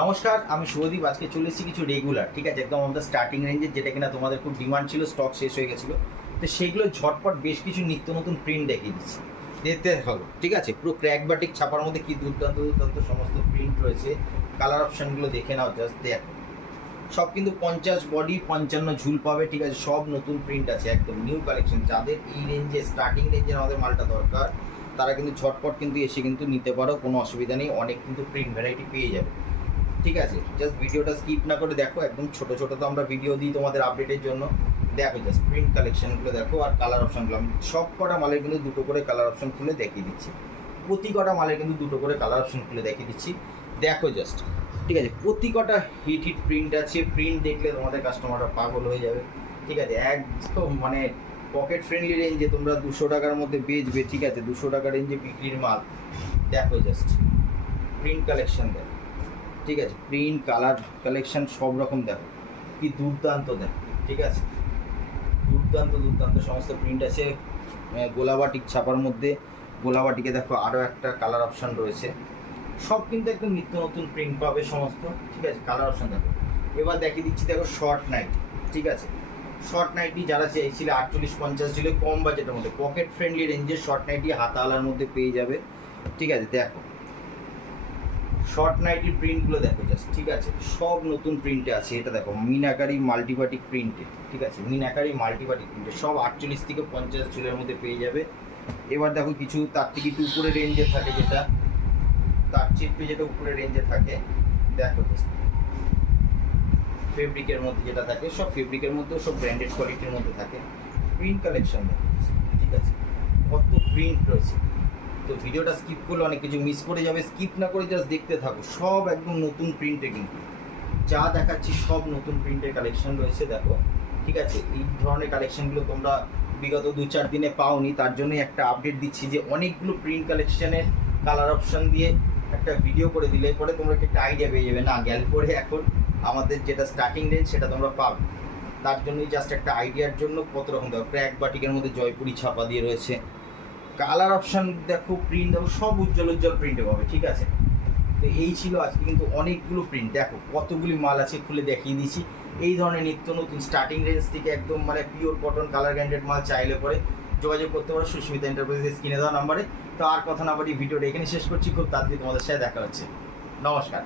নমস্কার, আমি শুভদীপ। আজকে চলে এসেছি কিছু রেগুলার, ঠিক আছে, একদম আমাদের স্টার্টিং রেঞ্জের, যেটা কিনা তোমাদের খুব ডিমান্ড ছিল, স্টক শেষ হয়ে গেছিলো। তো সেগুলো ঝটপট বেশ কিছু নিত্য নতুন প্রিন্ট দেখিয়ে দিচ্ছি, দেখতে হবে, ঠিক আছে। পুরো ক্র্যাক বাটিক ছাপার মধ্যে কি দুর্দান্ত দুর্দান্ত সমস্ত প্রিন্ট রয়েছে। কালার অপশানগুলো দেখে নাও, জাস্ট দেখো। সব কিন্তু 50 বডি 55 ঝুল পাবে, ঠিক আছে। সব নতুন প্রিন্ট আছে, একদম নিউ কালেকশন। যাদের এই রেঞ্জে স্টার্টিং রেঞ্জের আমাদের মালটা দরকার, তারা কিন্তু ঝটপট কিন্তু এসে কিন্তু নিতে পারো, কোনো অসুবিধা নেই। অনেক কিন্তু প্রিন্ট ভ্যারাইটি পেয়ে যাবে, ঠিক আছে। জাস্ট ভিডিওটা স্কিপ না করে দেখো, একদম ছোট ছোট তো আমরা ভিডিও দিই তোমাদের আপডেটের জন্য। দেখো জাস্ট প্রিন্ট কালেকশনগুলো দেখো, আর কালার অপশানগুলো। আমি সব কটা মালের কিন্তু দুটো করে কালার অপশান খুলে দেখিয়ে দিচ্ছি। প্রতি কটা মালের কিন্তু দুটো করে কালার অপশান খুলে দেখিয়ে দিচ্ছি, দেখো জাস্ট, ঠিক আছে। প্রতি কটা হিট প্রিন্ট আছে। প্রিন্ট দেখলে তোমাদের কাস্টমাররা পাগল হয়ে যাবে, ঠিক আছে। একদম মানে পকেট ফ্রেন্ডলি রেঞ্জে তোমরা 200 টাকার মধ্যে বেচবে, ঠিক আছে। 200 টাকা রেঞ্জে বিক্রির মাল। দেখো জাস্ট প্রিন্ট কালেকশন দেখো, ঠিক আছে। প্রিন্ট কালার কালেকশন সব রকম দেখো, কি দুর্দান্ত দেখো, ঠিক আছে। দুর্দান্ত দুর্দান্ত সমস্ত প্রিন্ট আছে। গোলাবাটিক ছাপার মধ্যে, গোলাবাটিকে দেখো আরও একটা কালার অপশান রয়েছে। সব কিন্তু একদম নিত্য নতুন প্রিন্ট পাবে সমস্ত, ঠিক আছে। কালার অপশান দেখো। এবার দেখিয়ে দিচ্ছি, দেখো শর্ট নাইটি, ঠিক আছে। শর্ট নাইটি যারা চাইছিলে 48-50 ছিল কম বাজেটের মধ্যে, পকেট ফ্রেন্ডলি রেঞ্জের শর্ট নাইটি হাতাওয়ালার মধ্যে পেয়ে যাবে, ঠিক আছে। দেখো শর্ট নাইটির প্রিন্টগুলো দেখো জাস্ট, ঠিক আছে। সব নতুন প্রিন্টে আছে। এটা দেখো মিনাকারি মাল্টিপাটিক প্রিন্টে, ঠিক আছে। মিনাকারি মাল্টিপাটিক প্রিন্টে সব 48 থেকে 50 চুলের মধ্যে পেয়ে যাবে। এবার দেখো কিছু তার থেকে একটু উপরে রেঞ্জে থাকে, যেটা তার চেয়ে যেটা উপরে রেঞ্জে থাকে, দেখো ফেব্রিকের মধ্যে যেটা থাকে, সব ফেব্রিকের মধ্যেও সব ব্র্যান্ডেড কোয়ালিটির মধ্যে থাকে। প্রিন্ট কালেকশন দেখো, ঠিক আছে। কত প্রিন্ট রয়েছে। তো ভিডিওটা স্কিপ করলে অনেক কিছু মিস করে যাবে। স্কিপ না করে জাস্ট দেখতে থাকো, সব একদম নতুন প্রিন্টে কিন্তু যা দেখাচ্ছি সব নতুন প্রিন্টের কালেকশন রয়েছে, দেখো, ঠিক আছে। এই ধরনের কালেকশনগুলো তোমরা বিগত 2-4 দিনে পাওনি, তার জন্যই একটা আপডেট দিচ্ছি যে অনেকগুলো প্রিন্ট কালেকশনের কালার অপশান দিয়ে একটা ভিডিও করে দিলে পরে তোমরা একটা আইডিয়া পেয়ে যাবে, না গেলে পরে এখন আমাদের যেটা স্টার্টিং রেঞ্জ সেটা তোমরা পাবে। তার জন্যই জাস্ট একটা আইডিয়ার জন্য কত রকম দেখো। ক্র্যাক বাটিকের মধ্যে জয়পুরি ছাপা দিয়ে রয়েছে। কালার অপশান দেখো, প্রিন্ট দেখো, সব উজ্জ্বল উজ্জ্বল প্রিন্টে পাবে, ঠিক আছে। তো এই ছিল আজকে কিন্তু অনেকগুলো প্রিন্ট। দেখো কতগুলি মাল আছে, খুলে দেখিয়ে দিয়েছি। এই ধরনের নিত্য নতুন স্টার্টিং রেঞ্জ থেকে একদম মানে পিওর কটন কালার গ্যান্ডেড মাল চাইলে পরে যোগাযোগ করতে পারো সুস্মিতা এন্টারপ্রাইজের স্ক্রিনে দেওয়া নাম্বারে। তো আর কথা না বাড়ি ভিডিওটা এখানে শেষ করছি, খুব তাড়াতাড়ি তোমাদের সাথে দেখা হচ্ছে। নমস্কার।